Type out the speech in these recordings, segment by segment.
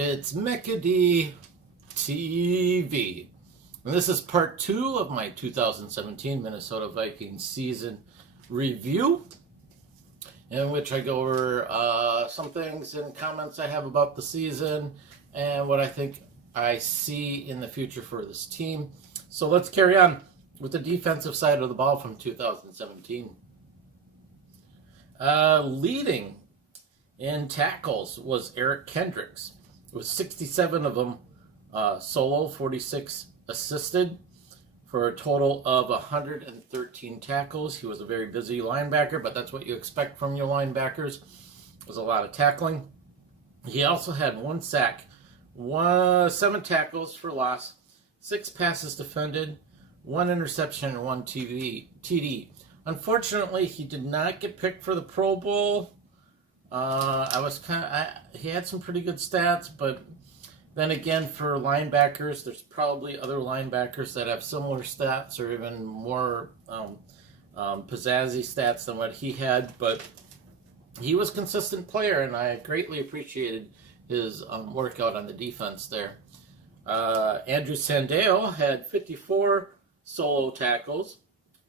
It's Mecca-D TV. And this is part 2 of my 2017 Minnesota Vikings season review, in which I go over some things and comments I have about the season and what I think I see in the future for this team. So let's carry on with the defensive side of the ball from 2017. Leading in tackles was Eric Kendricks, with 67 of them solo, 46 assisted, for a total of 113 tackles. He was a very busy linebacker, but that's what you expect from your linebackers. It was a lot of tackling. He also had 1 sack, 7 tackles for loss, 6 passes defended, 1 interception, and 1 TD. Unfortunately, he did not get picked for the Pro Bowl. He had some pretty good stats, but then again, for linebackers, there's probably other linebackers that have similar stats or even more pizzazzy stats than what he had. But he was a consistent player, and I greatly appreciated his workout on the defense there. Andrew Sandeo had 54 solo tackles,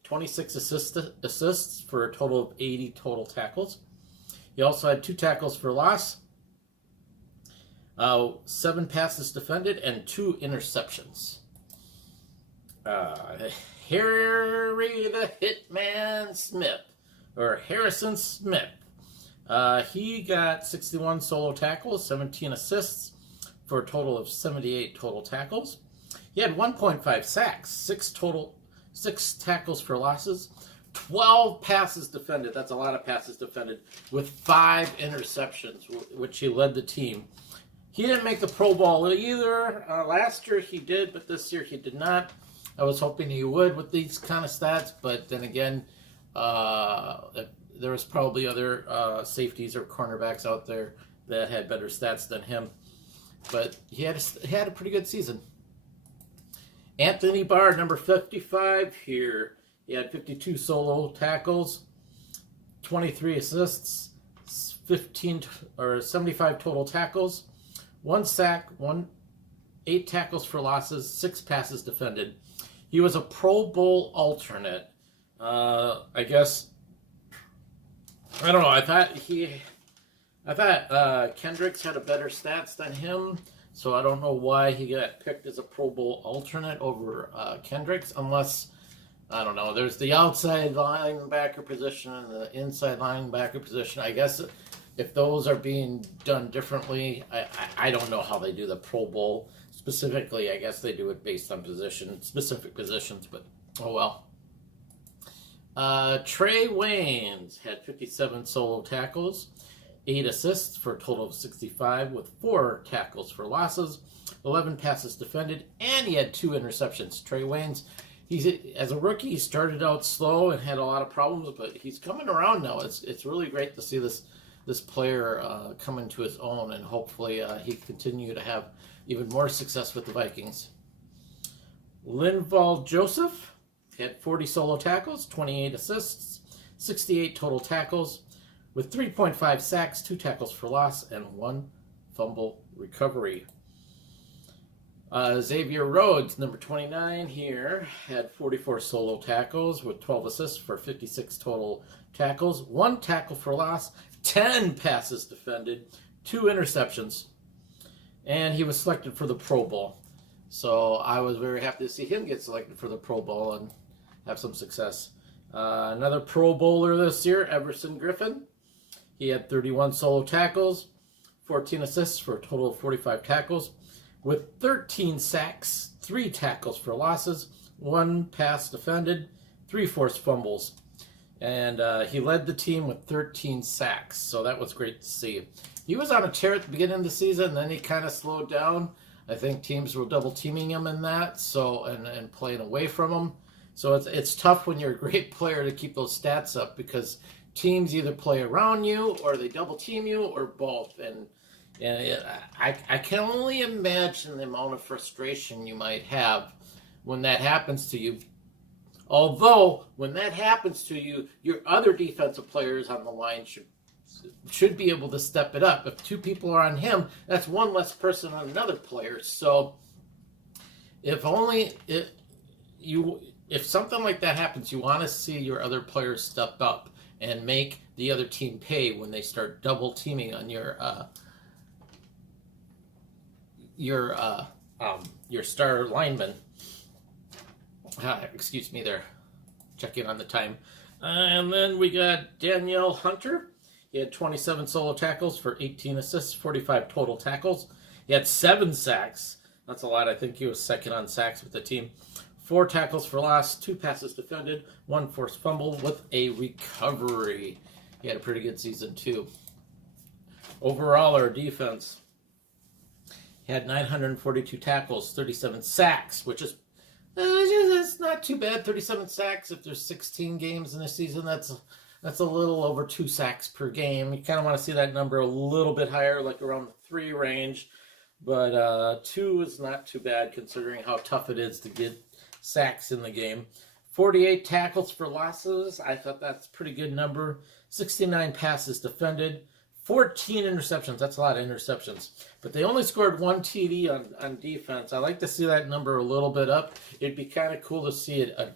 26 assists for a total of 80 total tackles. He also had 2 tackles for loss, 7 passes defended, and 2 interceptions. Harry the Hitman Schmitt, or Harrison Schmitt, he got 61 solo tackles, 17 assists, for a total of 78 total tackles. He had 1.5 sacks, 6 tackles for losses, 12 passes defended. That's a lot of passes defended, with 5 interceptions, which he led the team. He didn't make the Pro Bowl either. Last year he did, but this year he did not. I was hoping he would with these kind of stats, but then again, there was probably other safeties or cornerbacks out there that had better stats than him. But he had a pretty good season. Anthony Barr, number 55 here. He had 52 solo tackles, 23 assists, 75 total tackles, 1 sack, 8 tackles for losses, 6 passes defended. He was a Pro Bowl alternate. I don't know. I thought Kendricks had a better stats than him, so I don't know why he got picked as a Pro Bowl alternate over Kendricks, unless, I don't know, there's the outside linebacker position and the inside linebacker position. I guess if those are being done differently, I don't know how they do the Pro Bowl specifically. I guess they do it based on specific positions, but oh well. Tracy Waynes had 57 solo tackles, 8 assists for a total of 65, with 4 tackles for losses, 11 passes defended, and he had 2 interceptions. Tracy Waynes, as a rookie, he started out slow and had a lot of problems, but he's coming around now. It's really great to see this player come into his own, and hopefully he continue to have even more success with the Vikings. Lynn Joseph had 40 solo tackles, 28 assists, 68 total tackles, with 3.5 sacks, 2 tackles for loss, and 1 fumble recovery. Xavier Rhodes, number 29 here, had 44 solo tackles with 12 assists for 56 total tackles, 1 tackle for loss, 10 passes defended, 2 interceptions, and he was selected for the Pro Bowl. So I was very happy to see him get selected for the Pro Bowl and have some success. Another Pro Bowler this year, Everson Griffin. He had 31 solo tackles, 14 assists for a total of 45 tackles, with 13 sacks, 3 tackles for losses, 1 pass defended, 3 forced fumbles. And he led the team with 13 sacks, so that was great to see. He was on a tear at the beginning of the season, and then he kind of slowed down. I think teams were double teaming him in that, and playing away from him. So it's tough when you're a great player to keep those stats up, because teams either play around you or they double team you or both. And I can only imagine the amount of frustration you might have when that happens to you. Although, when that happens to you, your other defensive players on the line should should be able to step it up. If 2 people are on him, that's 1 less person on another player. So if something like that happens, you want to see your other players step up and make the other team pay when they start double teaming on your star lineman. Excuse me there. Checking on the time. And then we got Danielle Hunter. He had 27 solo tackles for 18 assists, 45 total tackles. He had 7 sacks. That's a lot. I think he was second on sacks with the team. 4 tackles for loss, 2 passes defended, 1 forced fumble with a recovery. He had a pretty good season too. Overall, our defense had 942 tackles, 37 sacks, which is it's not too bad. 37 sacks if there's 16 games in the season. That's a little over 2 sacks per game. You kind of want to see that number a little bit higher, like around the 3 range. But 2 is not too bad considering how tough it is to get sacks in the game. 48 tackles for losses. I thought that's a pretty good number. 69 passes defended. 14 interceptions. That's a lot of interceptions. But they only scored 1 TD on defense. I like to see that number a little bit up. It'd be kind of cool to see a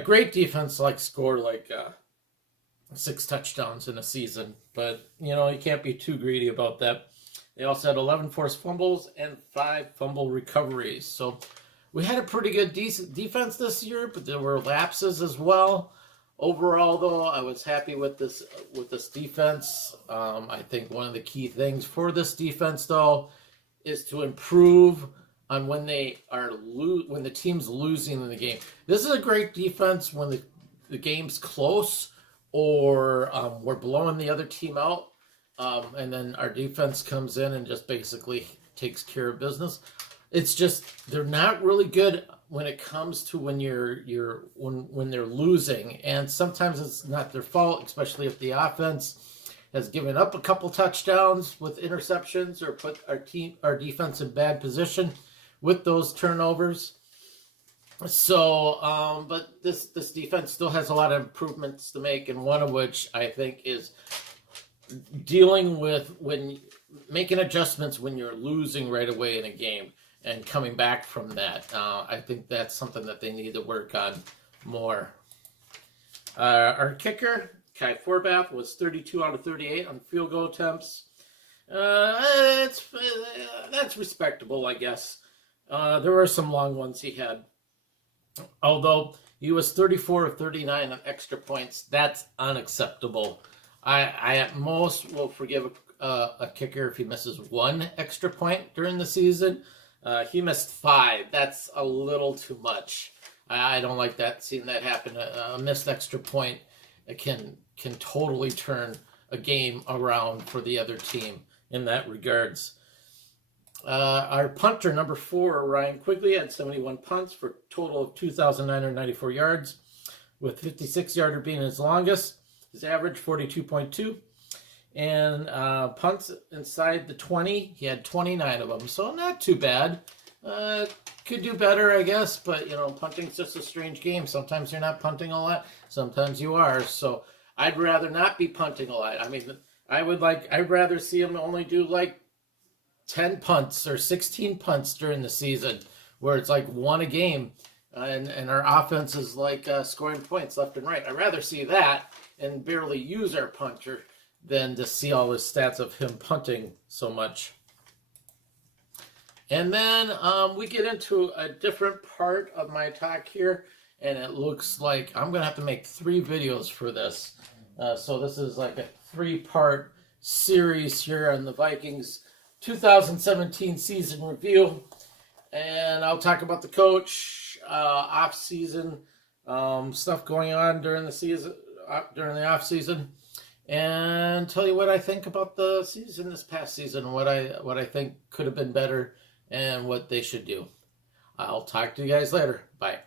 great defense score 6 touchdowns in a season. But, you can't be too greedy about that. They also had 11 forced fumbles and 5 fumble recoveries. So we had a pretty good defense this year, but there were lapses as well. Overall, though, I was happy with this defense. I think one of the key things for this defense, though, is to improve on when the team's losing in the game. This is a great defense when the game's close or we're blowing the other team out, and then our defense comes in and just basically takes care of business. It's just they're not really good when it comes to when when they're losing, and sometimes it's not their fault, especially if the offense has given up a couple touchdowns with interceptions or put our defense in bad position with those turnovers. So, but this defense still has a lot of improvements to make, and one of which I think is dealing with making adjustments when you're losing right away in a game and coming back from that. I think that's something that they need to work on more. Our kicker, Kai Forbath, was 32 out of 38 on field goal attempts. That's respectable, I guess. There were some long ones he had. Although he was 34 of 39 on extra points, that's unacceptable. I at most will forgive a kicker if he misses 1 extra point during the season. He missed 5. That's a little too much. I don't like that. Seeing that happen, a missed extra point can totally turn a game around for the other team in that regards. Our punter, number 4, Ryan Quigley, had 71 punts for a total of 2,994 yards, with 56-yarder being his longest. His average, 42.2. And punts inside the 20, he had 29 of them, so not too bad. Could do better, I guess, but, punting's just a strange game. Sometimes you're not punting a lot, sometimes you are, so I'd rather not be punting a lot. I mean, I'd rather see him only do 10 punts or 16 punts during the season, where it's 1 a game, and our offense is scoring points left and right. I'd rather see that and barely use our punter than to see all the stats of him punting so much. And then we get into a different part of my talk here, and it looks like I'm going to have to make 3 videos for this. So this is a 3-part series here on the Vikings 2017 season review. And I'll talk about the coach, off-season stuff going on during the off-season, and tell you what I think about the season this past season, what I think could have been better, and what they should do. I'll talk to you guys later. Bye.